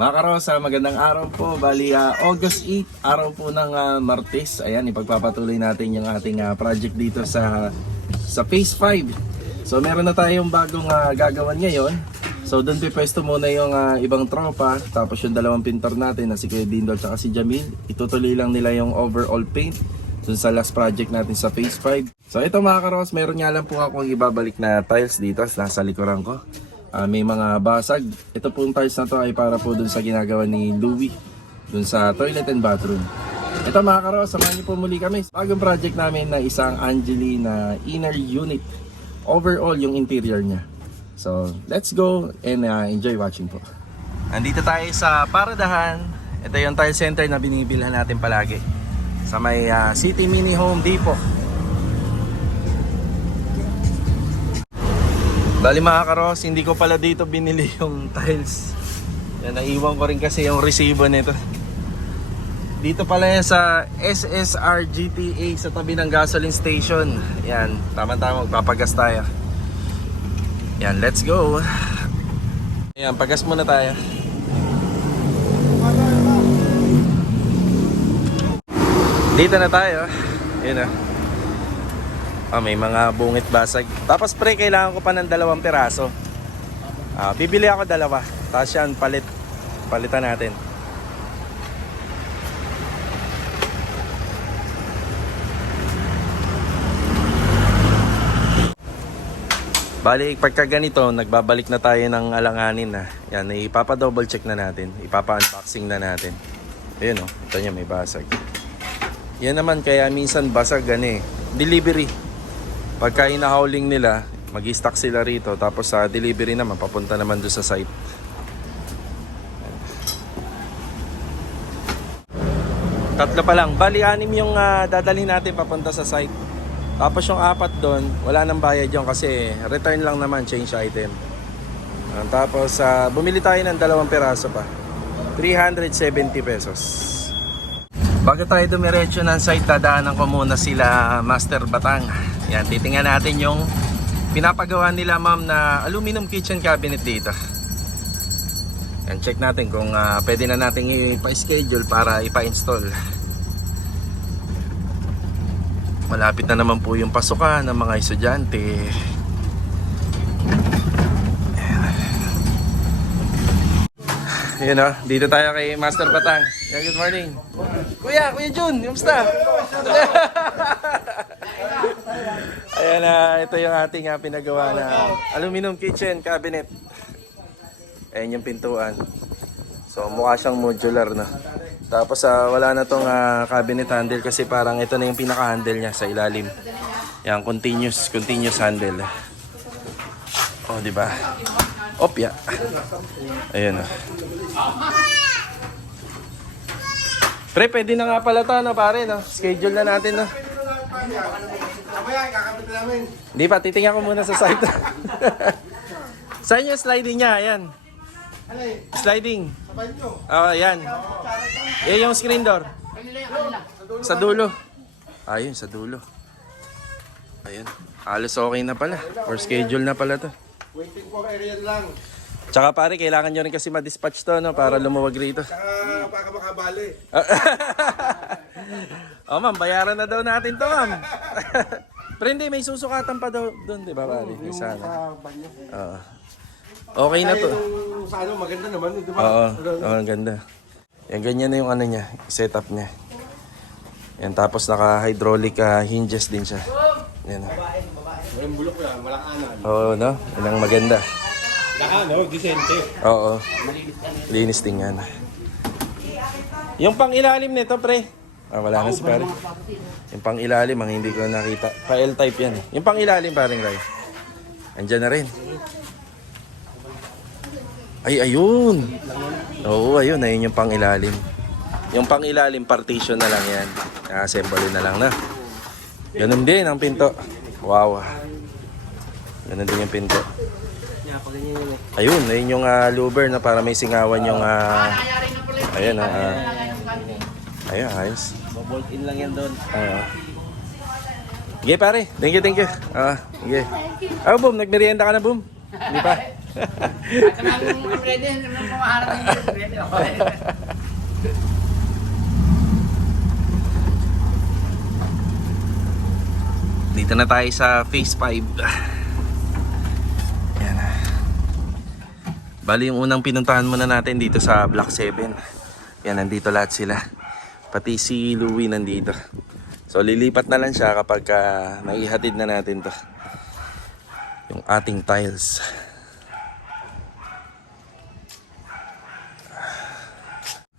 Mga karosa, magandang araw po. Bali, August 8, araw po ng Martes. Ayan, ipagpapatuloy natin yung ating project dito sa Phase 5. So, meron na tayong bagong gagawin ngayon. So, doon pipwesto muna yung ibang tropa. Tapos yung dalawang pintor natin na si Kuya Dindol at si Jamil. Itutuloy lang nila yung overall paint dun sa last project natin sa Phase 5. So, ito mga karos, meron nga lang po akong ibabalik na tiles dito. Nasa likuran ko. May mga basag. Ito pong tiles na to ay para po dun sa ginagawa ni Louie dun sa toilet and bathroom. Ito mga karos, samahan niyo po muli kami. Bagong project namin na isang Angeli na inner unit. Overall yung interior niya. So let's go and enjoy watching po. Andito tayo sa Paradahan. Ito yung tile center na binibilhan natin palagi sa may City Mini Home Depot. Bali mga karos, hindi ko pala dito binili yung tiles. Yan, naiwan ko rin kasi yung resibo nito. Dito pala yan sa SSR GTA sa tabi ng gasoline station. Yan, tama-tama, magpapagas tayo. Yan, let's go. Yan, pagas muna tayo. Dito na tayo. Yun na. May mga bungit basag. Tapos pre, kailangan ko pa ng 2 piraso. Bibili ako 2. Tapos yan, palitan natin. Bali, pagka ganito, nagbabalik na tayo ng alanganin na. Yan, ipapa-double check na natin. Ipapa-unboxing na natin. Ayun o, ito niya may basag. Yan naman, kaya minsan basag delivery. Pagka hinahauling nila, mag-stock sila rito. Tapos sa delivery naman, papunta naman doon sa site. Tatlo pa lang. Bali, 6 yung dadalhin natin papunta sa site. Tapos yung 4 doon, wala nang bayad yun kasi return lang naman, change item. Tapos bumili tayo ng 2 piraso pa. 370 pesos. Bago tayo dumiretso ng site, dadaanan ko muna sila Master Batang. Yan, titingnan natin yung pinapagawa nila ma'am na aluminum kitchen cabinet dito. Yan, check natin kung pwede na natin ipa-schedule para ipa-install. Malapit na naman po yung pasukan ng mga estudyante. Yan o, dito tayo kay Master Batang. Yeah, good morning. Kuya Jun, kamusta? Ayan na, ito yung ating pinagawa na aluminum kitchen cabinet. Ayan yung pintuan. So mukha siyang modular na. Tapos wala na tong cabinet handle kasi parang ito na yung pinaka-handle niya sa ilalim. Yan, continuous handle. Oh, di ba? Opya. Ayan. Pre, pwede na nga pala ito, no, pare, no? Schedule na natin, no? Hindi pa, titingnan ko muna sa site. Saan yung sliding niya? Ayan. Sliding. Ayan. Yan yung screen door. Sa dulo. Ayun, sa dulo. Ayun. Halos okay na pala. For schedule na pala to. Waiting for area lang. Tsaka pare, kailangan nyo rin kasi ma-dispatch to, no? Para lumuwag rito. Tsaka baka makabali. Ma'am, bayaran na daw natin to, ma'am. Pero hindi, may susukatan pa daw doon, di ba, pare? Yung sa banyo. Okay na to. Yung sa maganda naman, di ba? Oo, ang ganda. Yan, ganyan na yung niya, setup niya. Yan, tapos naka-hydraulic hinges din siya. Yan. Yung bulok yan, walang anan. Oo, no? Yan ang maganda. Disente. Oo. Linis din yan. Yung pang-ilalim nito, pre. Wala na si pare. Yung pang-ilalim, ang hindi ko nakita. Pa-L-type yan. Yung pang-ilalim, paring Ray. Andyan na rin. Ay, ayun. Oo, ayun. Ayun yung pang-ilalim. Yung pang-ilalim, partition na lang yan. Assemble na lang na. Ganun din ang pinto. Wow. Ganun din yung pinto. Ayun, ayun yung louver na para may singawan yung ayan ayun, ayos. Bolt in lang yan doon. Sige pare, thank you. Sige. Boom, nagmerienda ka na, boom? Hindi pa? At nang ready, nang pamaharap ng ready. Dito na tayo sa phase 5. Yan. Bali yung unang pinuntahan muna natin dito sa Block 7. Yan, nandito lahat sila. Pati si Louie nandito. So lilipat na lang siya kapag naihatid na natin to. Yung ating tiles.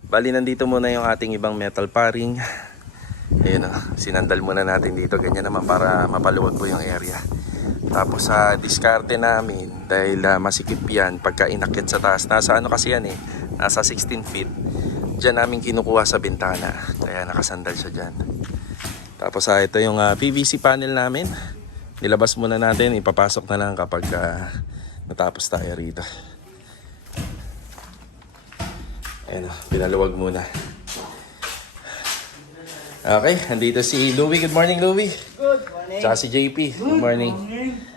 Bali nandito muna yung ating ibang metal paring. Ayun o, sinandal muna natin dito. Ganyan naman para mapaluwag po yung area. Tapos sa diskarte namin, dahil masikip yan pagka inakyat sa taas. Nasa ano kasi yan eh, nasa 16 feet. Diyan namin kinukuha sa bintana. Kaya nakasandal siya dyan. Tapos ito yung PVC panel namin. Nilabas muna natin, ipapasok na lang kapag natapos tayo rito. Ayun o, pinaluwag muna. Okay, andito si Louie. Good morning, Louie. Good morning. Tsaka si JP. Good morning.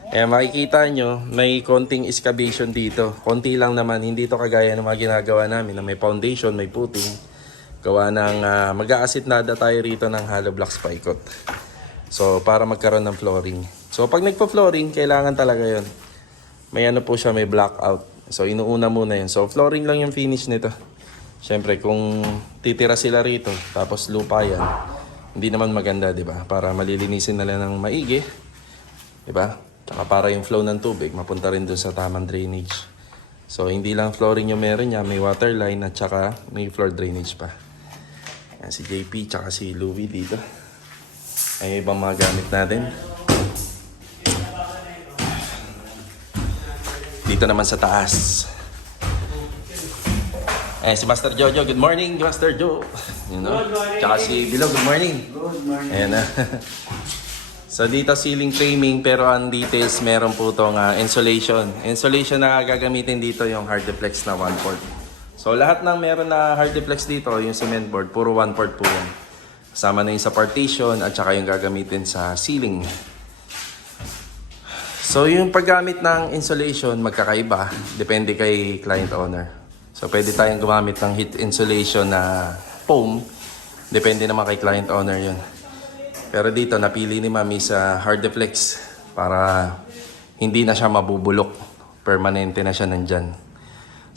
Kaya makikita nyo, may konting excavation dito. Konti lang naman, hindi to kagaya ng mga ginagawa namin na may foundation, may puting. Gawa ng mag-a-acid-nada tayo rito ng hollow blocks paikot. So, para magkaroon ng flooring. So, pag nagpa-flooring, kailangan talaga yon. May ano po siya, may blackout. So, inuuna muna yun. So, flooring lang yung finish nito. Siyempre, kung titira sila rito, tapos lupa yan, hindi naman maganda, di ba? Para malilinisin nila ng maigi, di ba? Tsaka para yung flow ng tubig, mapunta rin dun sa tamang drainage. So, hindi lang flooring yung meron niya, may water line at tsaka may floor drainage pa. Yan, si JP tsaka si Louie dito. Ay ibang mga gamit natin. Dito naman sa taas. Si Master Jojo, good morning, Master Joe. You know? Good morning. Tsaka si Bilo, good morning. Good morning. Ayan na. So dito ceiling framing, pero ang details meron po itong insulation. Insulation na gagamitin dito yung Hardeflex na 1/4. So lahat ng meron na Hardeflex dito, yung cement board, puro 1/4 po yan. Kasama na yung sa partition at saka yung gagamitin sa ceiling. So yung paggamit ng insulation magkakaiba, depende kay client owner. So pwede tayong gumamit ng heat insulation na foam, depende naman kay client owner yun. Pero dito napili ni Mami sa Hardeflex para hindi na siya mabubulok, permanente na siya nandyan.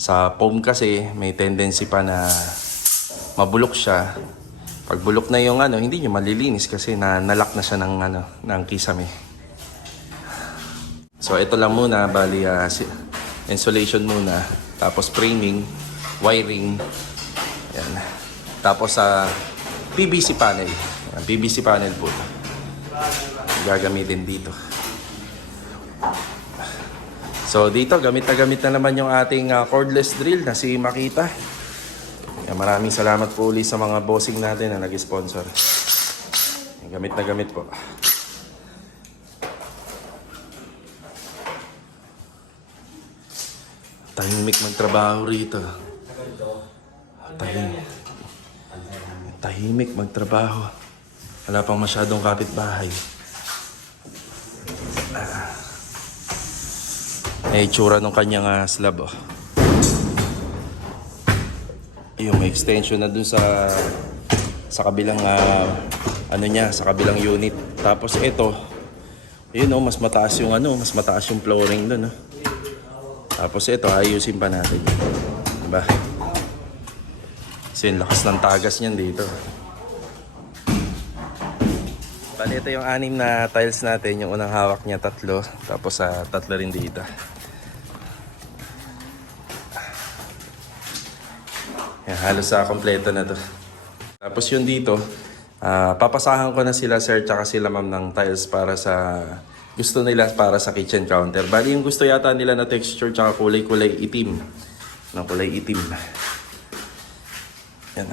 Sa foam kasi may tendency pa na mabulok siya. Pag bulok na yung hindi nyo malilinis kasi nalak na siya ng kisame. So ito lang muna, bali insulation muna, tapos framing, wiring, yan. Tapos sa PVC panel. Yan, PVC panel po. Gagamitin dito. So dito, gamit na naman yung ating cordless drill na si Makita. Yan, maraming salamat po ulit sa mga bossing natin na nag-sponsor. Gamit na gamit po. Tahimik magtrabaho rito. Tahimik magtrabaho. Wala pang masyadong kapitbahay. May itsura ng kanyang slab. Oh. Yung may extension na dun sa kabilang sa kabilang unit. Tapos ito, mas mataas yung mas mataas yung flooring dun. Tapos ito, ayusin pa natin. Diba? Kasi yung lakas ng tagas niyan dito. Bali, ito yung 6 na tiles natin. Yung unang hawak niya 3. Tapos 3 rin dito. Yan, halos kompleto na to. Tapos yung dito, papasahan ko na sila sir tsaka sila ma'am ng tiles para sa gusto nila para sa kitchen counter. Bali yung gusto yata nila na texture tsaka kulay itim. Kulay itim. Yan.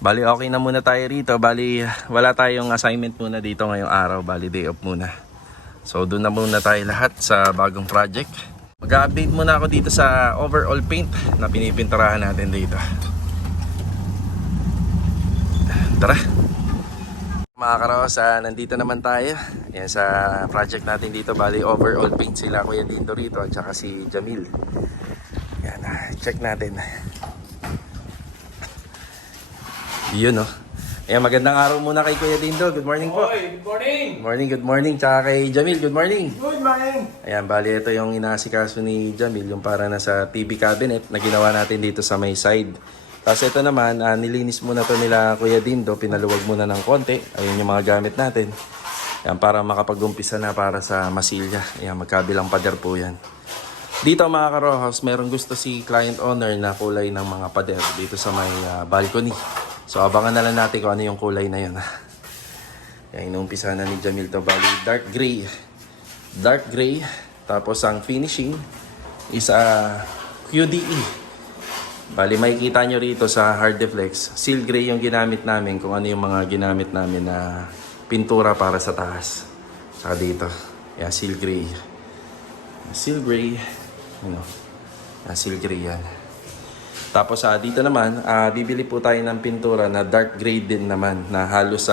Bali okay na muna tayo rito. Bali wala tayong assignment muna dito ngayong araw. Bali day off muna. So doon na muna tayo lahat sa bagong project. Mag-update muna ako dito sa overall paint na pinipinturahan natin dito. Tara. Mga karosa, nandito naman tayo. Ayan, sa project natin dito. Bali, overall paint sila Kuya Dindo rito at saka si Jamil. Ayan, check natin. Yun, no? Ayan, magandang araw muna kay Kuya Dindo. Good morning po. Good morning! Good morning. Tsaka kay Jamil, good morning. Good morning! Ayan, bali ito yung inaasikaso ni Jamil, yung para na sa TV cabinet na ginawa natin dito sa may side. Tapos ito naman, nilinis muna to nila Kuya Dindo, pinaluwag muna ng konti. Ayun yung mga gamit natin. Ayan, para makapag-umpisa na para sa masilya. Ayan, magkabilang pader po yan. Dito mga karohos, merong gusto si client owner na kulay ng mga pader dito sa may balcony. So abangan na lang natin kung ano yung kulay na yun. Ayan, inuumpisa na ni Jamil to. Bali, dark gray. Dark gray. Tapos ang finishing is QDE. Bali, makikita nyo rito sa hard deflex, seal gray yung ginamit namin kung ano yung mga ginamit namin na pintura para sa taas. Saka dito. Yeah, seal gray. Seal gray. Ano? Yeah, seal gray yan. Tapos dito naman, bibili po tayo ng pintura na dark gray din naman na halos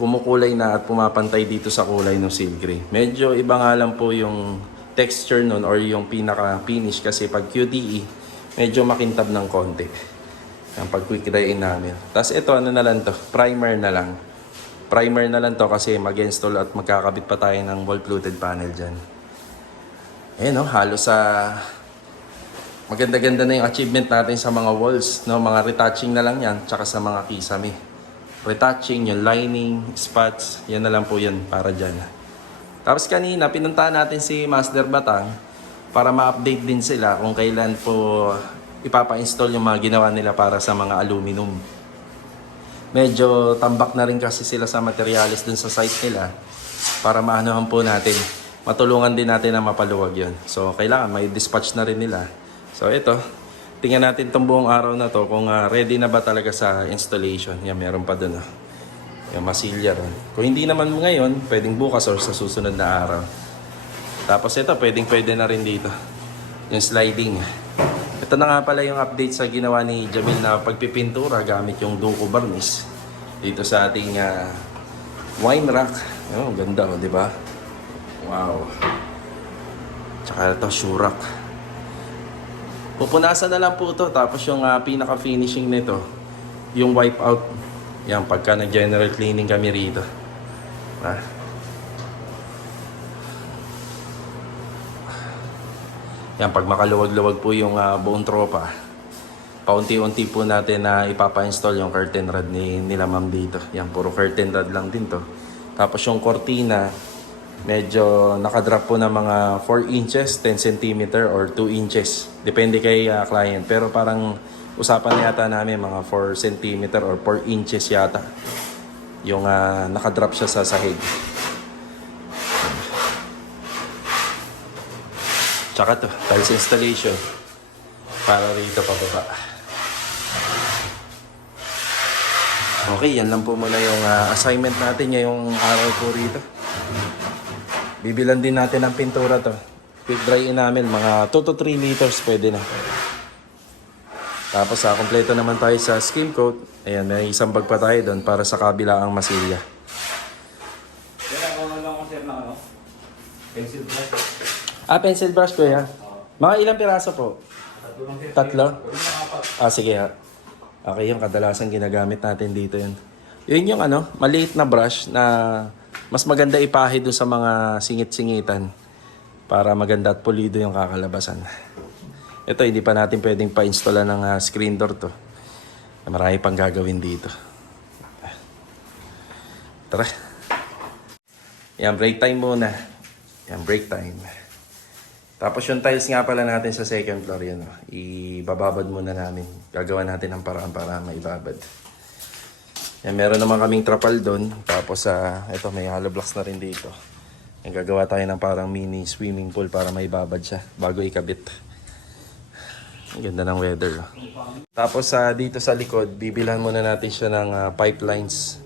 kumukulay na at pumapantay dito sa kulay ng seal gray. Medyo iba nga lang po yung texture nun or yung pinaka-finish kasi pag QDE, medyo makintab ng konti. Ang pag-quick drying namin. Tapos ito, ano na lang to? Primer na lang. Primer na lang to kasi mag-install at magkakabit pa tayo ng wall-fluted panel dyan. Ayan, no? Halos maganda-ganda na yung achievement natin sa mga walls. No? Mga retouching na lang yan, tsaka sa mga kisame. Retouching, yung lining, spots, yan na lang po yan para dyan. Tapos kanina, pinuntahan natin si Master Batang para ma-update din sila kung kailan po ipapa-install yung mga ginawa nila para sa mga aluminum. Medyo tambak na rin kasi sila sa materials dun sa site nila para maanohan po natin. Matulungan din natin na mapaluwag yun. So, kailangan may dispatch na rin nila. So, ito. Tingnan natin itong buong araw na to kung ready na ba talaga sa installation. Yan, meron pa dun. Yung masilya rin. Kung hindi naman ngayon, pwedeng bukas or sa susunod na araw. Tapos ito, pwede na rin dito. Yung sliding. Ito na nga pala yung update sa ginawa ni Jamil na pagpipintura gamit yung Duco Varnish. Dito sa ating wine rack. Oh, ganda, di ba? Wow. Tsaka ito, shoe rack. Pupunasan na lang po ito. Tapos yung pinaka-finishing nito, yung wipe out. Yan, pagka nag-general cleaning kami rito. Yan, pag makaluwag-luwag po yung buong tropa, paunti-unti po natin na ipapa-install yung curtain rod nila ma'am dito. Yan, puro curtain rod lang din to. Tapos yung cortina, medyo nakadrop po ng mga 4 inches, 10 cm or 2 inches. Depende kay client. Pero parang usapan yata namin mga 4 cm or 4 inches yata. Yung nakadrop siya sa sahig. Tsaka to, tiles installation. Para rito pababa. Okay, yan lang po muna yung assignment natin ngayong araw po rito. Bibilan din natin ang pintura to. Quick dry-in namin, mga 2 to 3 liters pwede na. Tapos kompleto naman tayo sa skim coat. Ayan, may isang bag pa tayo doon para sa kabilaang masilya. Kaya lang ako sir na ano? Pencil brush. Pencil brush ko ya. Mga ilang piraso po? 3? Sige ha. Okay, yung kadalasan ginagamit natin dito yun. Yun yung maliit na brush na mas maganda ipahid doon sa mga singit-singitan para maganda at pulido yung kakalabasan. Ito, hindi pa natin pwedeng pa-installan ng screen door to. Marami pang gagawin dito. Tara. Yan, break time muna. Yan, break time. Tapos yung tiles nga pala natin sa second floor, yan, ibababad muna namin. Gagawa natin ang paraan para maibabad. Yan, meron naman kaming trapal doon. Tapos ito, may hollow blocks na rin dito. Yan, gagawa tayo ng parang mini swimming pool para maibabad siya bago ikabit. Ang ganda ng weather. Tapos dito sa likod, bibilhan muna natin siya ng pipelines.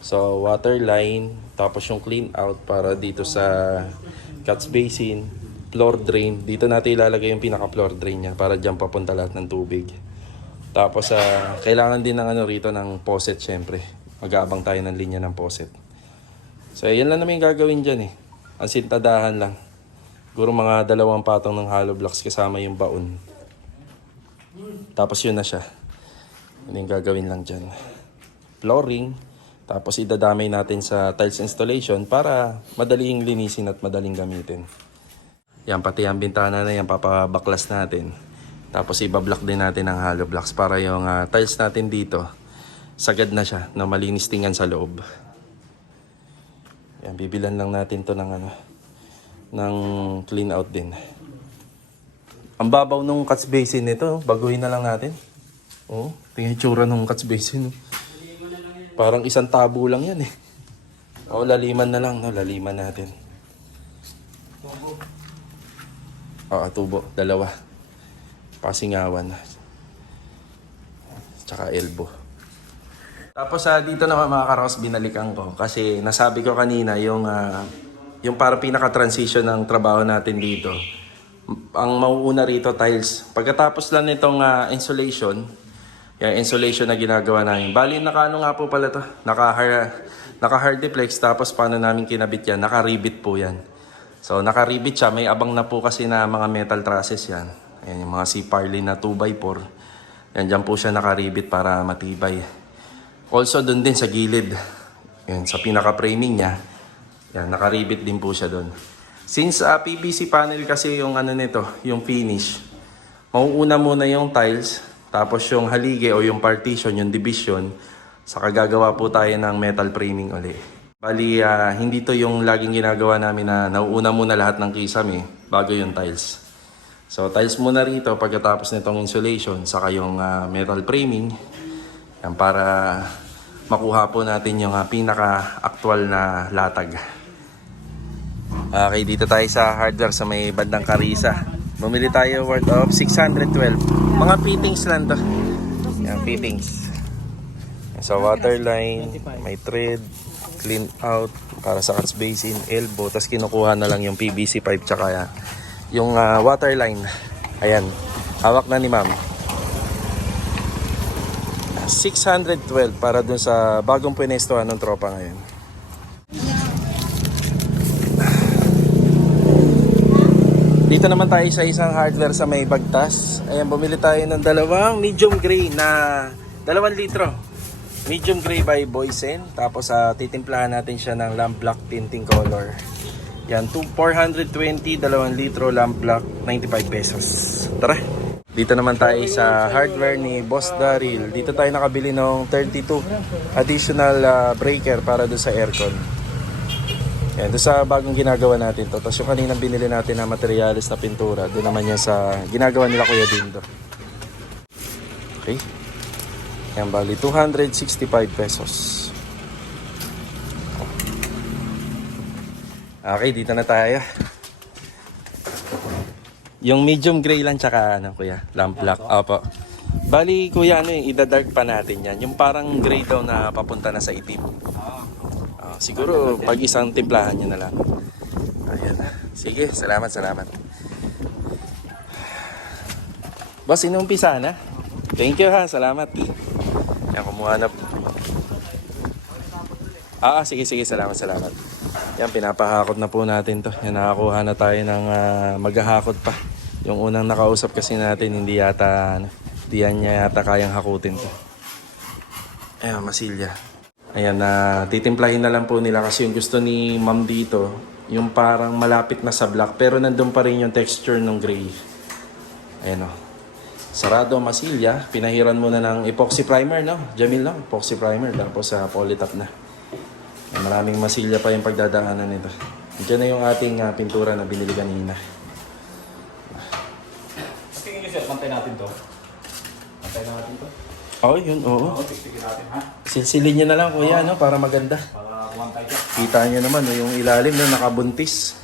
So, water line, tapos yung clean out para dito sa catch basin. Floor drain. Dito natin ilalagay yung pinaka-floor drain niya para dyan papunta lahat ng tubig. Tapos, kailangan din ng rito ng faucet syempre. Mag-aabang tayo ng linya ng poset. So, yan lang naman yung gagawin dyan eh. Ang sintadahan lang. Siguro mga 2 patong ng hollow blocks kasama yung baon. Tapos yun na siya. Yun yung gagawin lang dyan. Flooring. Tapos idadamay natin sa tiles installation para madaling linisin at madaling gamitin. Yan, pati ang bintana na yan, papabaklas natin. Tapos ibablock din natin ang hollow blocks para yung tiles natin dito, sagad na siya na malinis tingnan sa loob. Yan, bibilan lang natin to ng clean out din. Ang babaw nung catch basin nito, baguhin na lang natin. Oh, tingnan yung tsura nung catch basin. Parang isang tabo lang yan eh. Oh, laliman na lang, no? Laliman natin. Oo, tubo, 2. Pasingawan. Tsaka elbow. Tapos dito naman mga karos, binalikan ko. Kasi nasabi ko kanina yung para pinaka-transition ng trabaho natin dito. Ang mauuna rito, tiles. Pagkatapos lang nitong insulation, yung insulation na ginagawa namin. Bali, naka-ano nga po pala to? Naka-hardiplex, tapos paano namin kinabit yan? Naka-rivet po yan. So, naka-rivet siya. May abang na po kasi na mga metal trusses yan. Ayan, yung mga C-Parley na 2x4. Yan, dyan po siya naka-rivet para matibay. Also, doon din sa gilid. Yan, sa pinaka-framing niya. Yan, naka-rivet din po siya doon. Since PVC panel kasi yung nito, yung finish, mauuna muna yung tiles, tapos yung haligi o yung partition, yung division, saka gagawa po tayo ng metal framing uli. Bali, hindi to yung laging ginagawa namin na nauuna muna lahat ng kisame bago yung tiles. So, tiles muna rito pagkatapos nitong insulation, saka yung metal framing, yan, para makuha po natin yung pinaka-actual na latag. Okay, dito tayo sa hardware sa may bandang Carissa. Bumili tayo worth of 612. Mga fittings lang to. Yan, fittings. So, water line, may thread, clean out para sa catch basin, elbow, tapos kinukuha na lang yung PVC pipe tsaka yung water line. Ayan, hawak na ni ma'am. 612 para dun sa bagong pinestuhan ng tropa ngayon. Dito naman tayo sa isang hardware sa may Bagtas. Ayan, bumili tayo ng 2 medium gray na 2 litro. Medium gray by Boysen. Tapos titimplahan natin siya ng lamp black tinting color. Yan, 420, 2 litro lamp black, 95 pesos. Tara! Dito naman tayo sa hardware ni Boss Daryl. Dito tayo nakabili ng 32 additional breaker para doon sa aircon. Yan, doon sa bagong ginagawa natin to. Tapos yung kaninang binili natin na materialis na pintura, doon naman yan sa ginagawa nila Kuya Dindo. Okay. Yan, bali 265 pesos. Okay, dito na tayo. Yung medium gray lang tsaka Kuya, lamp black. Opo. Bali Kuya, idadark pa natin yan. Yung parang gray daw na papunta na sa itim. Siguro pag isang timplahan nyo na lang. Ayan. Sige, salamat. Boss, inumpisa na? Thank you ha, salamat. Yan, kumuha na. Sige, salamat. Yan, pinapahakot na po natin to. Yan, nakakuha na tayo ng maghahakot pa. Yung unang nakausap kasi natin, hindi niya yata kayang hakutin to. Ayan, masilya. Ayan, titimplahin na lang po nila kasi yung gusto ni ma'am dito, yung parang malapit na sa black pero nandun pa rin yung texture ng gray. Ayan o. Sarado, masilya. Pinahiran muna ng epoxy primer, no? Jamil, no? Epoxy primer. Tapos polytop na. Ayan, maraming masilya pa yung pagdadaanan nito. Diyan na yung ating pintura na binili kanina. Tingin nyo sir, pantay natin to. Oh, yun, oo. Tignan natin ha. Silsilin nyo na lang kuya, no? Para maganda. Para kumantay ka. Kita nyo naman, no? Yung ilalim, no? Nakabuntis.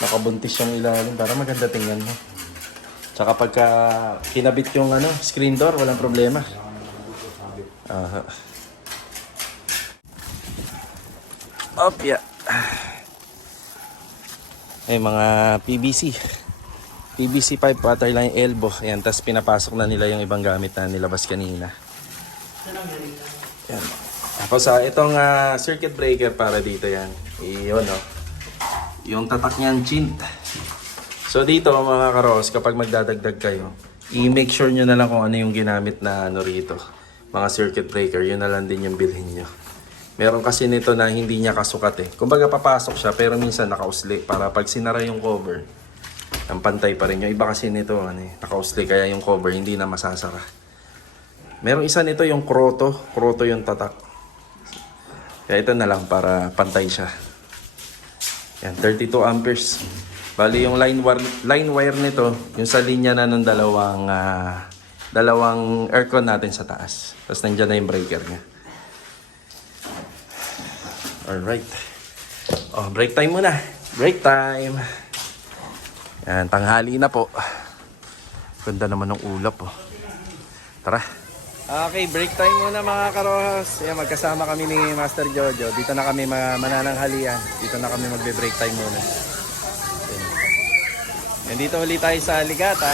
Nakabuntis yung ilalim para maganda tingnan mo. Tsaka pagka kinabit yung screen door, walang problema. Yeah. Ay, mga PVC pipe, waterline, elbow. Ayan, tapos pinapasok na nila yung ibang gamit na nilabas kanina. Ayan. Tapos itong circuit breaker para dito yan. Iyon, no? Yung tatak niyan, chint. So dito mga karos, kapag magdadagdag kayo, i-make sure nyo na lang kung ano yung ginamit na ano rito. Mga circuit breaker, yun na lang din yung bilhin nyo. Meron kasi nito na hindi niya kasukat eh. Kumbaga papasok siya pero minsan nakausli para pag sinara yung cover, ang pantay pa rin. Yung iba kasi nito nakausli kaya yung cover hindi na masasara. Merong isa nito yung kroto yung tatak. Kaya ito na lang para pantay siya. Yan, 32 amperes. Bali yung line wire nito, yung sa linya na ng dalawang aircon natin sa taas. Tapos nandiyan na yung breaker niya. Alright. Oh, break time muna. Break time. Yan, tanghali na po. Ganda naman ng ulap oh. Tara. Okay, break time muna mga karohas. Ayan, magkasama kami ni Master Jojo. Dito na kami manananghalian. Dito na kami magbe-break time muna. Ayan, dito ulit tayo sa Ligata.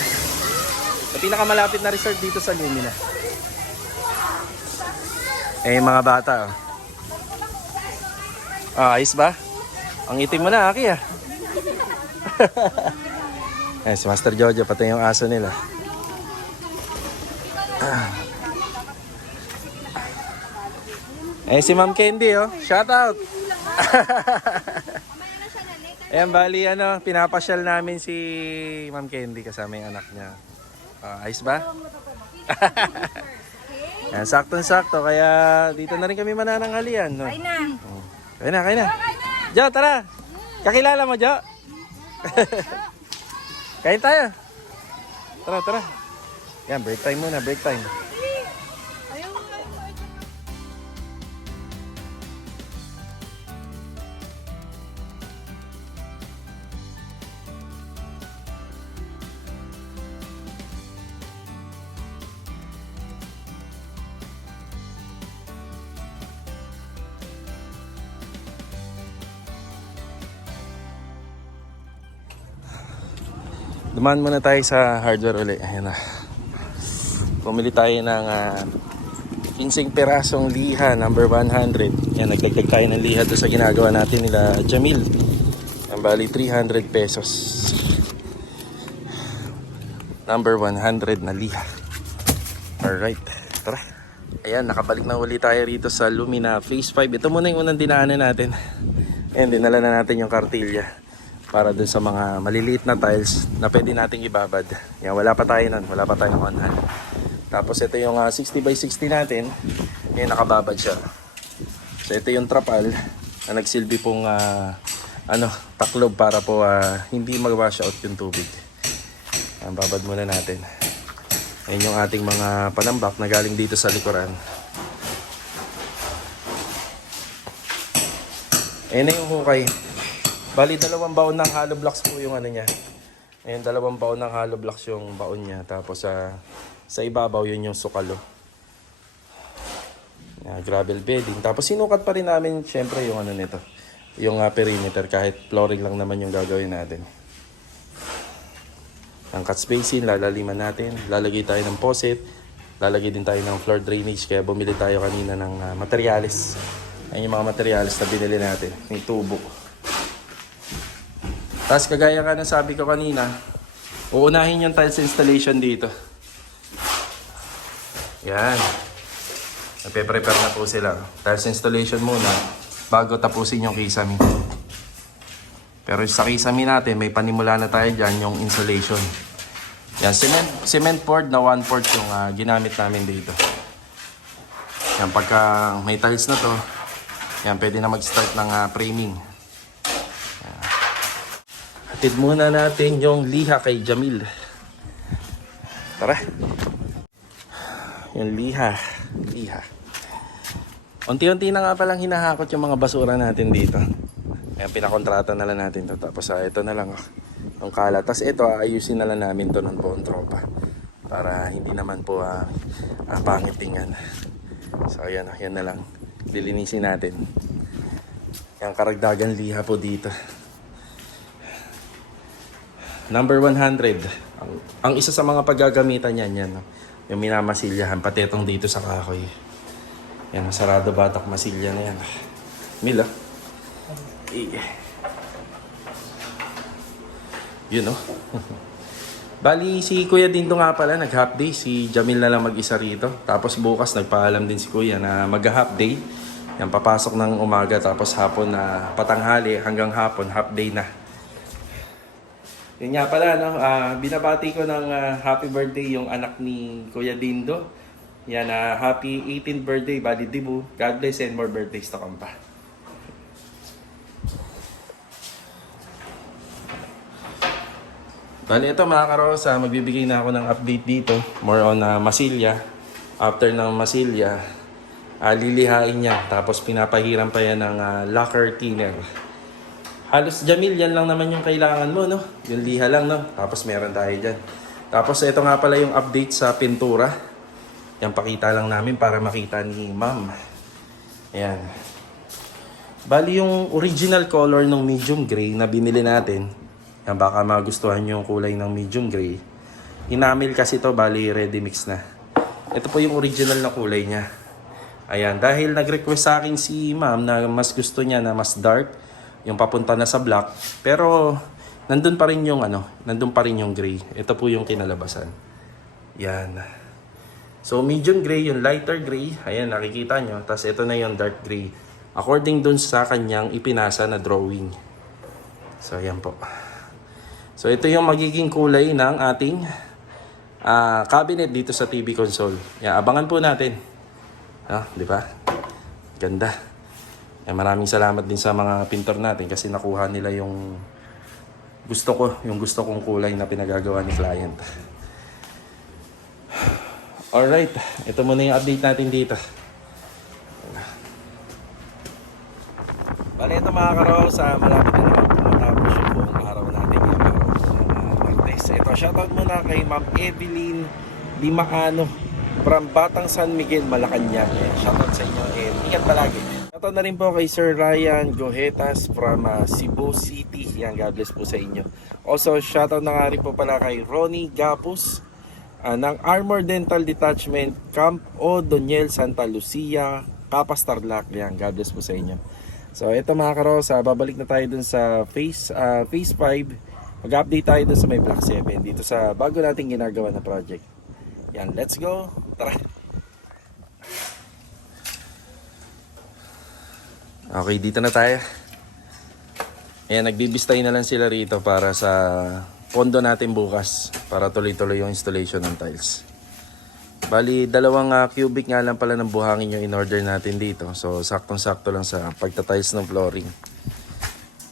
Sa pinakamalapit na resort dito sa Lumina. Eh, mga bata oh. Ayos ba? Ang itim mo na, Aki ah. Ayan, si Master Jojo, pati yung aso nila. Eh si Ma'am Candy oh, shout out. Ayan, bali pinapasyal namin si Ma'am Candy kasama yung anak niya. Ayos ba? Ayan, saktong-sakto kaya dito na rin kami manananghalian no. Kain na. Jo, tara. Kakilala mo, Jo? Kain tayo. Tara. Yan, break time muna, break time. Dumaan muna tayo sa hardware ulit. Ayan na. Pumili tayo ng 15 perasong liha, number 100. Yan, nagdagdag tayo ng liha doon sa ginagawa natin nila Jamil. Ang bali 300 pesos. Number 100 na liha. Alright, tara. Ayan, nakabalik na uli tayo rito sa Lumina Phase 5. Ito muna yung unang dinaanan natin. Ayan, dinala na natin yung kartilya para dun sa mga maliliit na tiles na pwede nating ibabad. Yan, wala pa tayo nun, wala pa tayong on hand. Tapos ito yung 60 by 60 natin. Yan, nakababad siya. So ito yung trapal na nagsilbi pong taklob para po hindi mag-wash out yung tubig. Yan, babad muna natin. Yan yung ating mga panambak na galing dito sa likuran. Ayan na yung hukay. Bali, 2 baon ng hollow blocks po yung niya. Ayan, 2 baon ng hollow blocks yung baon niya. Tapos sa ibabaw, yun yung sukalo. Gravel bedding. Tapos sinukat pa rin namin, syempre, yung nito. Yung perimeter, kahit flooring lang naman yung gagawin natin. Ang cut spacing, lalaliman natin. Lalagay tayo ng faucet. Lalagay din tayo ng floor drainage. Kaya bumili tayo kanina ng materials. Ayan yung mga materials na binili natin. Yung tubo. Tapos kagaya ka ng sabi ko kanina, uunahin yung tiles installation dito. Yan. Nagpe-prepare na po sila. Tiles installation muna bago tapusin yung kisame. Pero sa kisame natin, may panimula na tayo dyan yung insulation. Yan, cement board na 1/4 yung ginamit namin dito. Yan, pagka may tiles na to, yan, pwede na mag-start ng framing. Hatid muna natin yung liha kay Jamil. Tara. Yung liha. Unti-unti na nga palang hinahakot yung mga basura natin dito. Ayan, pinakontrata na lang natin to. Tapos ito na lang yung kalat. Tapos ito, ayusin na lang namin to ng buong tropa. Para hindi naman po pangit tingnan. So ayan, yan na lang. Lilinisin natin. Yung karagdagan liha po dito. Number 100. Ang isa sa mga paggagamitan yan, no? Yung minamasilyahan, pati itong dito sa kahoy. Yan, masarado batak masilya na yan. Mila. Yun oh. Bali, si Kuya Dindo nga pala, nag-half day. Si Jamil na lang mag-isa rito. Tapos bukas, nagpaalam din si Kuya na mag-half day. Yan, papasok ng umaga, tapos hapon na patanghali hanggang hapon, half day na. Yun nga pala, no? Binabati ko ng happy birthday yung anak ni Kuya Dindo. Yan, happy 18th birthday, Buddy Dibu. God bless and more birthdays to come pa. Bali, ito mga karosa, magbibigay na ako ng update dito. More on Masilya. After ng Masilya, lilihain niya. Tapos pinapahiram pa yan ng lacquer thinner. Halos Jamil, yan lang naman yung kailangan mo, no? Yung liha lang, no? Tapos meron tayo dyan. Tapos ito nga pala yung update sa pintura. Yan, pakita lang namin para makita ni ma'am. Ayan. Bali, yung original color ng medium gray na binili natin, yan, baka magustuhan nyo yung kulay ng medium gray. Enamel kasi to, bali ready mix na. Ito po yung original na kulay niya. Ayan, dahil nag-request sa akin si ma'am na mas gusto niya na mas dark, yung papunta na sa black. Pero nandun pa rin yung nandun pa rin yung gray. Ito po yung kinalabasan. Yan. So medium gray, yung lighter gray. Ayan, nakikita nyo. Tapos ito na yung dark gray. According dun sa kanyang ipinasa na drawing. So ayan po. So ito yung magiging kulay ng ating cabinet dito sa TV console. Yan, abangan po natin. Di ba? Ganda. Yan, maraming salamat din sa mga pintor natin kasi nakuha nila yung gusto kong kulay na pinagagawa ni client. Alright, ito muna yung update natin dito. Bali, ito mga karos, malapit na naman pumatapos yung buong araw natin yung araw ng Martes. Ito, shoutout muna kay Ma'am Evelyn Dimaano from Batang San Miguel, Malacanang. Shoutout sa inyo and ingat palagi. Shoutout na rin po kay Sir Ryan Gohetas from Cebu City. Yan, God bless po sa inyo. Also, shoutout na nga rin po pala kay Ronnie Gapus ng Armor Dental Detachment, Camp O'Doniel, Santa Lucia, Capas, Tarlac. Yan, God bless po sa inyo. So ito mga karosa, babalik na tayo dun sa phase 5. Mag-update tayo dun sa may Block 7 dito sa bago nating ginagawa na project. Yan, let's go. Tara. Okay, dito na tayo. Ayan, nagbibistay na lang sila rito para sa pondo natin bukas para tuloy-tuloy yung installation ng tiles. Bali, 2 cubic nga lang pala ng buhangin yung in-order natin dito. So, saktong-sakto lang sa pagtatiles ng flooring.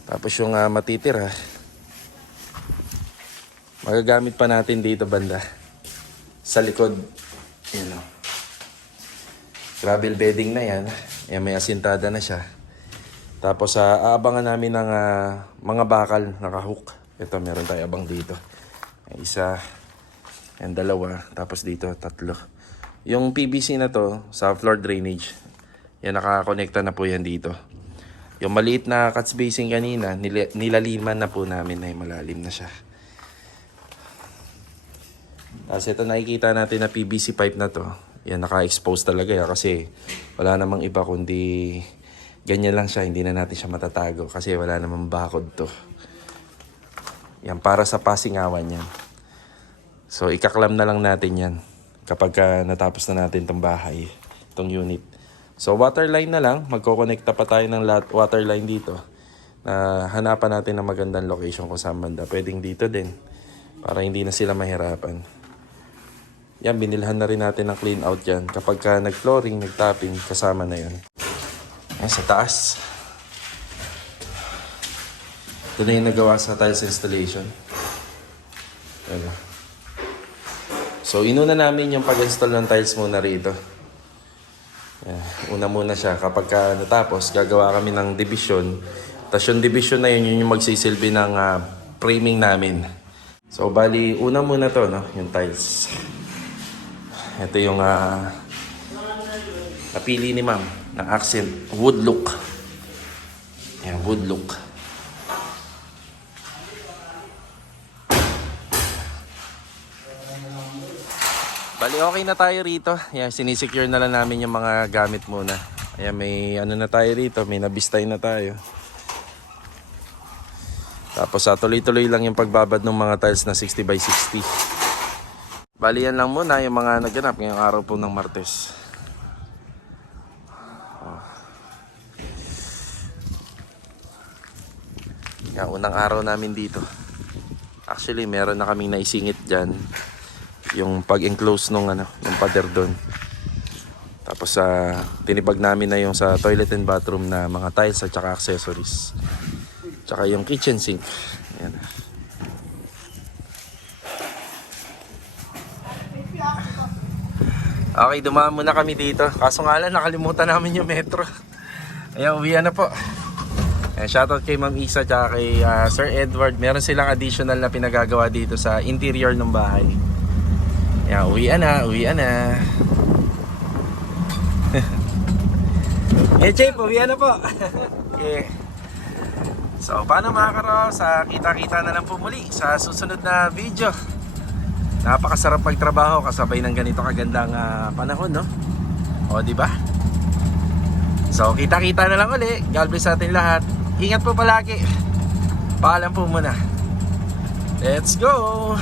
Tapos yung matitira, magagamit pa natin dito banda. Sa likod. Yan o. Gravel bedding na yan. Yan, may asintada na siya. Tapos, aabangan namin ng mga bakal nakahook. Ito, meron tayo abang dito. Isa. Yan, 2. Tapos dito, 3. Yung PVC na to, sa floor drainage, yan, nakakonekta na po yan dito. Yung maliit na cut spacing kanina, nilaliman na po namin na malalim na siya. Tapos ito nakikita natin na PVC pipe na to. Yan, naka-expose talaga yan kasi wala namang iba kundi ganyan lang siya. Hindi na natin siya matatago kasi wala namang bakod to. Yan, para sa pasingawan yan. So, ikaklam na lang natin yan kapag natapos na natin itong bahay, itong unit. So, waterline na lang. Magkokonekta pa tayo ng waterline dito. Hanapan natin ng magandang location kung saan banda. Pwedeng dito din para hindi na sila mahirapan. Yan, binilhan na rin natin ng clean out yan. Kapag nag-flooring, nag-tapping, kasama na yan. Yan, sa taas. Ito na yung nagawa sa tiles installation. Ayan. So, inuna namin yung pag-install ng tiles muna rito. Una muna siya. Kapag natapos, gagawa kami ng division. Tapos yung division na yun yung magsisilbi ng framing namin. So, bali, una muna to, no? Yung tiles. Ito yung napili ni ma'am na accent. Wood look. Ayan, wood look. Bali, okay na tayo rito. Ayan, sinisecure na lang namin yung mga gamit muna. Ayan, may ano na tayo rito. May nabistay na tayo. Tapos tuloy-tuloy lang yung pagbabad ng mga tiles na 60 by 60. Bali, yan lang muna yung mga naganap ngayong araw po ng Martes. Yan, unang araw namin dito. Actually, meron na kaming naisingit dyan. Yung pag-enclose nung pader doon. Tapos tinibag namin na yung sa toilet and bathroom na mga tiles at saka accessories. Tsaka yung kitchen sink. Ayan. Okay, dumaan muna kami dito. Kaso nga lang, nakalimutan namin yung metro. Ayan, uwian na po. Ayan, shoutout kay Ma'am Isa tsaka kay Sir Edward. Meron silang additional na pinagagawa dito sa interior ng bahay. Ayan, uwian na, uwian na. Chip, uwian na po. Okay. So, paano mga karos? Kita-kita na lang po muli sa susunod na video. Napakasarap magtrabaho kasabay ng ganito kagandang panahon, no? O, di ba? So, kita-kita na lang uli. God bless sa atin lahat. Ingat po palagi. Paalam po muna. Let's go!